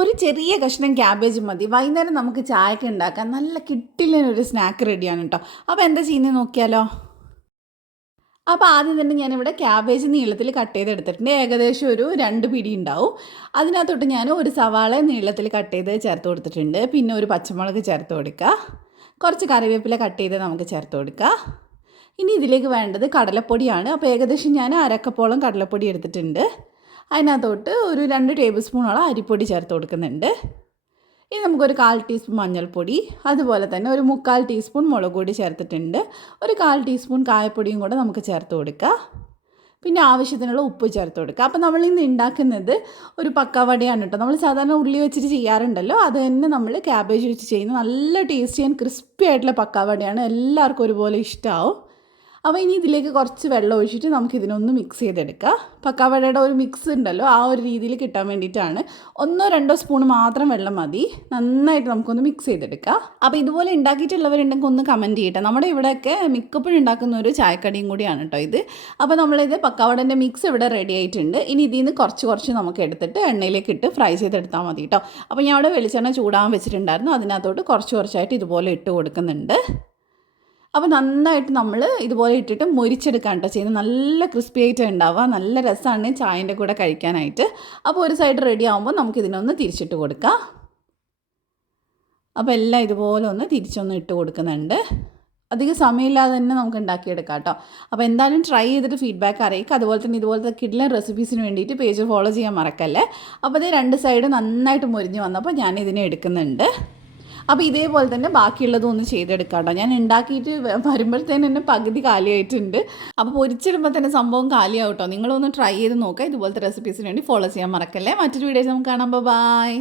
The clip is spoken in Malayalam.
ഒരു ചെറിയ കഷ്ണം ക്യാബേജ് മതി. വൈകുന്നേരം നമുക്ക് ചായക്ക് ഉണ്ടാക്കാൻ നല്ല കിട്ടില്ലൊരു സ്നാക്ക് റെഡിയാണ് കേട്ടോ. അപ്പോൾ എന്താ ചെയ്യുന്നത് നോക്കിയാലോ. അപ്പോൾ ആദ്യം തന്നെ ഞാനിവിടെ ക്യാബേജ് നീളത്തിൽ കട്ട് ചെയ്തെടുത്തിട്ടുണ്ട്. ഏകദേശം ഒരു 2 പിടി ഉണ്ടാവും. അതിനകത്തോട്ട് ഞാൻ ഒരു സവാള നീളത്തിൽ കട്ട് ചെയ്ത് ചേർത്ത് കൊടുത്തിട്ടുണ്ട്. പിന്നെ ഒരു പച്ചമുളക് ചേർത്ത് കൊടുക്കുക. കുറച്ച് കറിവേപ്പില കട്ട് ചെയ്ത് നമുക്ക് ചേർത്ത് കൊടുക്കുക. ഇനി ഇതിലേക്ക് വേണ്ടത് കടലപ്പൊടിയാണ്. അപ്പോൾ ഏകദേശം ഞാൻ അരക്കപ്പോളം കടലപ്പൊടി എടുത്തിട്ടുണ്ട്. അതിനകത്തോട്ട് ഒരു 2 ടേബിൾ സ്പൂണോളം അരിപ്പൊടി ചേർത്ത് കൊടുക്കുന്നുണ്ട്. ഇനി നമുക്കൊരു 1/4 ടീസ്പൂൺ മഞ്ഞൾപ്പൊടി, അതുപോലെ തന്നെ ഒരു 3/4 ടീസ്പൂൺ മുളക് പൊടി ചേർത്തിട്ടുണ്ട്. ഒരു 1/4 ടീസ്പൂൺ കായപ്പൊടിയും കൂടെ നമുക്ക് ചേർത്ത് കൊടുക്കുക. പിന്നെ ആവശ്യത്തിനുള്ള ഉപ്പ് ചേർത്ത് കൊടുക്കുക. അപ്പോൾ നമ്മളിന്ന് ഉണ്ടാക്കുന്നത് ഒരു പക്കാവടയാണ് കേട്ടോ. നമ്മൾ സാധാരണ ഉള്ളി വെച്ചിട്ട് ചെയ്യാറുണ്ടല്ലോ, അത് തന്നെ നമ്മൾ ക്യാബേജ് വെച്ച് ചെയ്യുന്ന നല്ല ടേസ്റ്റി ആൻഡ് ക്രിസ്പി ആയിട്ടുള്ള പക്കാവടയാണ്. എല്ലാവർക്കും ഒരുപോലെ ഇഷ്ടമാവും. അപ്പോൾ ഇനി ഇതിലേക്ക് കുറച്ച് വെള്ളം ഒഴിച്ചിട്ട് നമുക്കിതിനൊന്ന് മിക്സ് ചെയ്തെടുക്കാം. പക്കാവടയുടെ ഒരു മിക്സ് ഉണ്ടല്ലോ, ആ ഒരു രീതിയിൽ കിട്ടാൻ വേണ്ടിയിട്ടാണ്. 1-2 സ്പൂൺ മാത്രം വെള്ളം മതി. നന്നായിട്ട് നമുക്കൊന്ന് മിക്സ് ചെയ്തെടുക്കാം. അപ്പോൾ ഇതുപോലെ ഉണ്ടാക്കിയിട്ടുള്ളവരുണ്ടെങ്കിൽ ഒന്ന് കമൻറ്റ് ചെയ്യട്ടെ. നമ്മുടെ ഇവിടെയൊക്കെ മിക്കപ്പോഴും ഉണ്ടാക്കുന്ന ഒരു ചായക്കടിയും കൂടിയാണ് കേട്ടോ ഇത്. അപ്പോൾ നമ്മളിത് പക്കാവടൻ്റെ മിക്സ് ഇവിടെ റെഡി ആയിട്ടുണ്ട്. ഇനി ഇതിൽ നിന്ന് കുറച്ച് നമുക്ക് എടുത്തിട്ട് എണ്ണയിലേക്ക് ഇട്ട് ഫ്രൈ ചെയ്തെടുത്താൽ മതി കേട്ടോ. അപ്പോൾ ഞാൻ അവിടെ വെളിച്ചെണ്ണ ചൂടാൻ വെച്ചിട്ടുണ്ടായിരുന്നു. അതിനകത്തോട്ട് കുറച്ചായിട്ട് ഇതുപോലെ ഇട്ട് കൊടുക്കുന്നുണ്ട്. അപ്പോൾ നന്നായിട്ട് നമ്മൾ ഇതുപോലെ ഇട്ടിട്ട് മൊരിച്ചെടുക്കാൻ കേട്ടോ ചെയ്യുന്നത്. നല്ല ക്രിസ്പി ആയിട്ട് ഉണ്ടാവുക, നല്ല രസമാണ് ചായൻ്റെ കൂടെ കഴിക്കാനായിട്ട്. അപ്പോൾ ഒരു സൈഡ് റെഡി ആകുമ്പോൾ നമുക്കിതിനൊന്ന് തിരിച്ചിട്ട് കൊടുക്കാം. അപ്പോൾ എല്ലാം ഇതുപോലെ ഒന്ന് തിരിച്ചൊന്ന് ഇട്ട് കൊടുക്കുന്നുണ്ട്. അധികം സമയമില്ലാതെ തന്നെ നമുക്ക് ഉണ്ടാക്കിയെടുക്കാം കേട്ടോ. അപ്പോൾ എന്തായാലും ട്രൈ ചെയ്തിട്ട് ഫീഡ്ബാക്ക് അറിയിക്കുക. അതുപോലെ തന്നെ ഇതുപോലത്തെ കിഡിലൻ റെസിപ്പീസിന് വേണ്ടിയിട്ട് പേജ് ഫോളോ ചെയ്യാൻ മറക്കല്ലേ. അപ്പോൾ ഇത് 2 സൈഡ് നന്നായിട്ട് മൊരിഞ്ഞ് വന്നപ്പോൾ ഞാനിതിനെ എടുക്കുന്നുണ്ട്. അപ്പോൾ ഇതേപോലെ തന്നെ ബാക്കിയുള്ളതും ഒന്ന് ചെയ്തെടുക്കാം കേട്ടോ. ഞാൻ ഉണ്ടാക്കിയിട്ട് വരുമ്പോഴത്തേന് തന്നെ പകുതി കാലിയായിട്ടുണ്ട്. അപ്പോൾ പൊരിച്ചിടുമ്പോൾ തന്നെ സംഭവം കാലിയാവും കേട്ടോ. നിങ്ങളൊന്ന് ട്രൈ ചെയ്ത് നോക്കുക. ഇതുപോലത്തെ റെസിപ്പീസിന് വേണ്ടി ഫോളോ ചെയ്യാൻ മറക്കല്ലേ. മറ്റൊരു വീഡിയോസ് നമുക്ക് കാണാം. ബൈ.